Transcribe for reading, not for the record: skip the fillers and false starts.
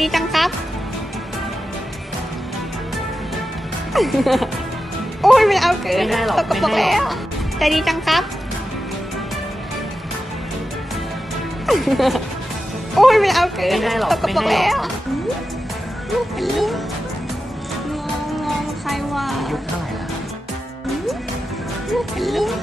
ดีจังครับ โอ้ยไม่เอาเกิน ไม่ให้หรอก ตกกระป๋องแล้วใจดีจังครับ โอ้ยไม่เอาเกิน ไม่ให้หรอก ตกกระป๋อง ไม่ให้ แล้ หร ว อก ลูกเป็นลูกงงใครวะ อายุเท่าไหร่ละ ลูกเป็นลูก